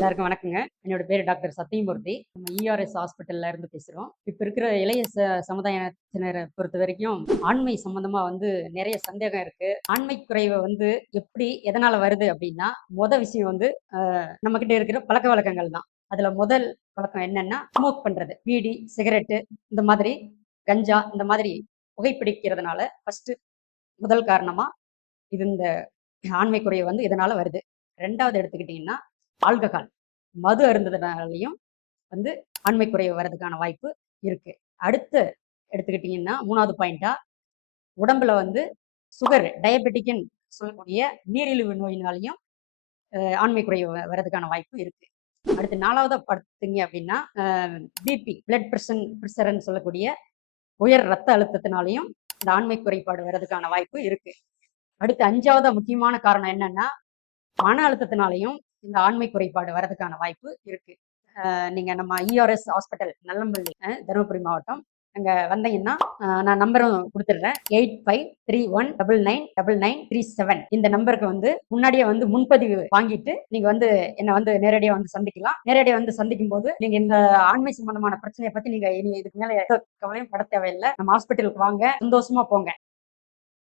எல்லாருக்கும் வணக்கங்க. என்னோட பேரு டாக்டர் சத்தியமூர்த்தி. நம்ம இஆர்எஸ் ஹாஸ்பிட்டல்ல இருந்து பேசுறோம். இப்ப இருக்கிற இளைய சமுதாயத்தினர பொறுத்தவரைக்கும், ஆண்மை சம்பந்தமா நெறைய சந்தேகம் இருக்கு. ஆண்மை குறைவு எப்படி, எதனால வருது அப்படின்னா, விஷயம் நம்மகிட்ட இருக்கிற பழக்கவழக்கங்கள் தான். அதுல முதல் பழக்கம் என்னன்னா, ஸ்மோக் பண்றது. பீடி, சிகரெட்டு இந்த மாதிரி, கஞ்சா இந்த மாதிரி புகைப்பிடிக்கிறதுனால முதல் காரணமா இந்த ஆண்மை குறைவு இதனால வருது. 2வது எடுத்துக்கிட்டீங்கன்னா, ஆல்கஹால். மது அருந்துதனாலயும் வந்து ஆண்மை குறைவு வர்றதுக்கான வாய்ப்பு இருக்கு. அடுத்து எடுத்துக்கிட்டீங்கன்னா, 3வது பாயிண்ட்டா உடம்புல சுகர், டயபெட்டிக்ன்னு சொல்லக்கூடிய நீரிழிவு நோயினாலயும் ஆண்மை குறைவு வர்றதுக்கான வாய்ப்பு இருக்கு. அடுத்து 4வதா பார்த்தீங்க அப்படின்னா, பிபி, பிளட் பிரஷர்ன்னு சொல்லக்கூடிய உயர் ரத்த அழுத்தத்தினாலயும் இந்த ஆண்மை குறைபாடு வர்றதுக்கான வாய்ப்பு இருக்கு. அடுத்து 5வதா முக்கியமான காரணம் என்னன்னா, மன அழுத்தத்தினாலயும் இந்த ஆண்மை குறைபாடு வர்றதுக்கான வாய்ப்பு இருக்கு. நீங்க நம்ம இஆர்எஸ் ஹாஸ்பிட்டல் நல்லம்பள்ளி, தருமபுரி மாவட்டம். அங்க வந்தீங்கன்னா, நான் நம்பரும் குடுத்துடுறேன். 8531999937 இந்த நம்பருக்கு முன்னாடியே முன்பதிவு வாங்கிட்டு, நீங்க என்ன நேரடியா சந்திக்கலாம். நேரடியா சந்திக்கும்போது, நீங்க இந்த ஆண்மை சம்பந்தமான பிரச்சனைய பத்தி நீங்க இனி இதுக்கு மேல எந்த கவலையும் பட தேவையில்ல. நம்ம ஹாஸ்பிட்டலுக்கு வாங்க. சந்தோஷமா போங்க.